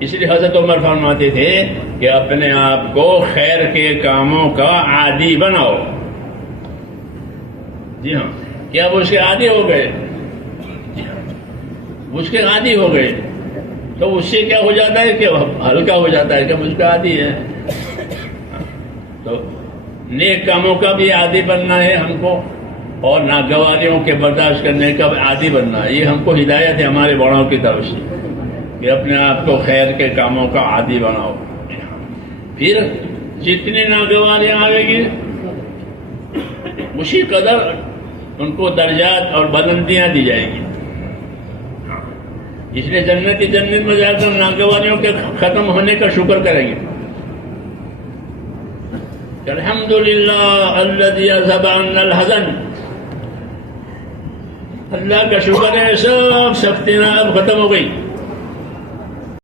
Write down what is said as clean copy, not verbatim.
اس لیے حضرت عمر فرماتے تھے کہ اپنے آپ کو خیر کے کاموں کا عادی بناؤ. جی ہاں، کیا وہ اس کے عادی ہو گئے؟ اس کے عادی ہو گئے تو اس سے کیا ہو جاتا ہے کہ ہلکا ہو جاتا ہے کہ مجھ کا عادی ہے. تو نیک کاموں کا بھی عادی بننا ہے ہم کو، اور ناگواریوں کے برداشت کرنے کا بھی عادی بننا ہے. یہ ہم کو ہدایت ہے ہمارے بڑوں کی طرف سے کہ اپنے آپ کو خیر کے کاموں کا عادی بناؤ. پھر جتنی ناگواریاں آئے گی اسی قدر ان کو درجات اور بلندیاں دی جائیں گی. اس لیے جنت میں جا کر ناگواریوں کے ختم ہونے کا شکر کریں گے. الحمدللہ الذی اذھب عنا الحزن. اللہ کا شکر ہے سب سختیاں اب ختم ہو گئی.